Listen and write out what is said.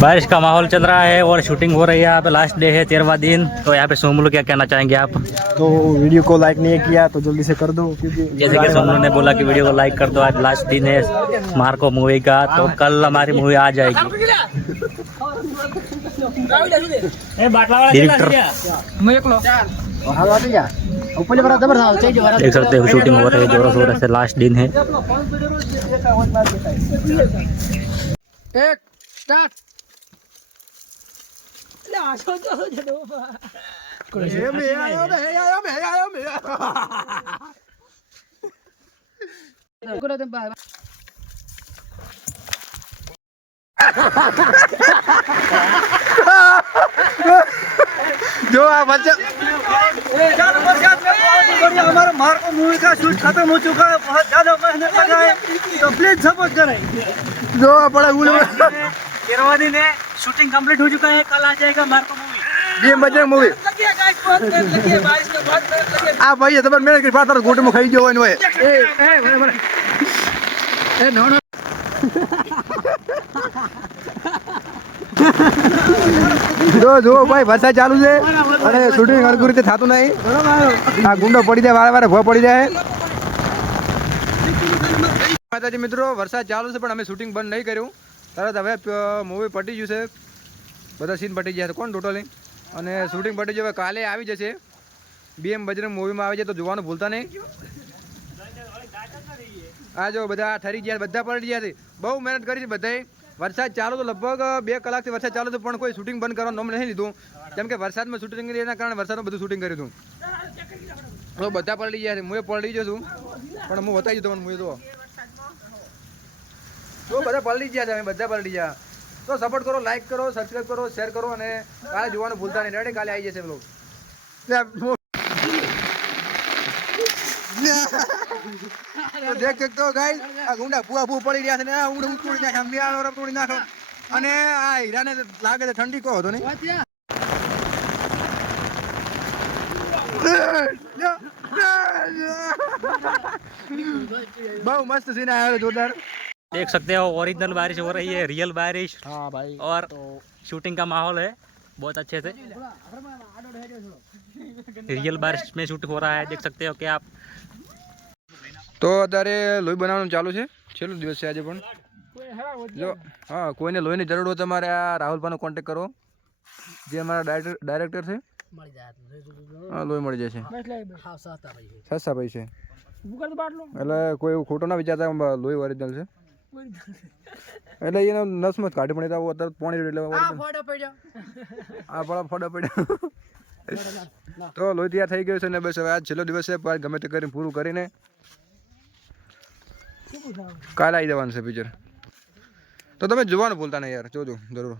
बारिश का माहौल चल रहा है और शूटिंग हो रही है। यहाँ पे लास्ट डे है, 13वां दिन। तो यहाँ पे सोमलू क्या कहना चाहेंगे आप? तो वीडियो को लाइक नहीं किया तो जल्दी से कर दो, क्योंकि जैसे कि सोमलू ने बोला कि वीडियो को लाइक कर दो, आज लास्ट दिन है मार्को मूवी का, तो कल हमारी मूवी आ जाएगी। डायरेक्टर देख सकते हो शूटिंग हो रही है जोरों शोरों से, लास्ट दिन है। एक स्टार्ट। जो बच्चा हमारा मार्को मूवी का शूट खत्म हो चुका है, बहुत ज्यादा मेहनत लगा है, तो प्लीज सपोर्ट करें। जो बड़ा 13वां दिन है, शूटिंग कंप्लीट हो चुका है, कल आ जाएगा मार्को मूवी। ये बच्चे मूवी आ भाई तो मेरे के पास गोटे में खाई जो है ए नो જો ભાઈ વરસાદ ચાલુ છે અને શૂટિંગ હરખું રીતે થતું નહીં, આ ગુંડો પડી જાય, વારે વારે ભો પડી જાય। માતાજી મિત્રો, વરસાદ ચાલુ છે પણ અમે શૂટિંગ બંધ નહીં કર્યું, તરત હવે મૂવી પટી ગયું છે, બધા સીન પટી ગયા છે કોણ ટોટલી, અને શૂટિંગ પટી ગયું, હવે કાલે આવી જશે BM બજરંગ મૂવીમાં આવી જાય, તો જોવાનું ભૂલતા નહીં। આ જો બધા ઠરી ગયા, બધા પડી ગયા છે, બહુ મહેનત કરી છે બધાએ। વરસાદ ચાલુ તો લગભગ 2 કલાકથી વરસાદ ચાલુ હતું, પણ કોઈ શૂટિંગ બંધ કરવાનું નામ નહીં લીધું, કેમ કે વરસાદમાં શૂટિંગ એના કારણે વરસાદમાં બધું શૂટિંગ કર્યું હતું। તો બધા પલટી ગયા છે, હું પલટી ગયો છું, પણ હું બતાવી દઉં તમને, તો બધા પલટી ગયા છે, અમે બધા પલટી ગયા। તો સપોર્ટ કરો, લાઈક કરો, સબસ્ક્રાઈબ કરો, શેર કરો, અને કાલે જોવાનું ભૂલતા નહીં। રેડી, કાલે આવી જશે બ્લોગ। તો દેખ શકતો ગાઈસ, આ ગુંડા ભૂવા ભૂ પડી રહ્યા છે ને, આ ઉડ તોડી નાખે, મિયાળો તોડી નાખો, અને આ હીરાને લાગે છે ઠંડી કહો તો નહીં। बहुत मस्त सीन आया है, जोरदार। देख सकते हो ओरिजिनल बारिश हो रही है, रियल बारिश। हाँ भाई, और शूटिंग का माहौल है बहुत अच्छे से, रियल बारिश में शूट हो रहा है, देख सकते हो कि आप। તો અત્યારે લોહી બનાવવાનું ચાલુ છે, છેલ્લો દિવસ છે આજે, પણ જો હા કોઈને લોહીની જરૂર હોય તમારે આ રાહુલભાઈનો કોન્ટેક્ટ કરો, જે અમારા ડાયરેક્ટર છે। હા, લોહી મળી જશે, સસ્તા પૈસે, એટલે કોઈ એવું ખોટો ના વિચારતા, લોહી ઓરિજિનલ છે, એટલે એને નસમત કાઢી પણ અત્યારે પાણી એટલે આ ફોટો પડ્યો। તો લોહી તૈયાર થઈ ગયું છે ને, બસ હવે આજ છેલ્લો દિવસ છે, ગમે તે કરીને પૂરું કરીને કાલે આવી જવાનું છે પિક્ચર। તો તમે જોવાનું ભૂલતા નહીં યાર, જોજો જરૂર।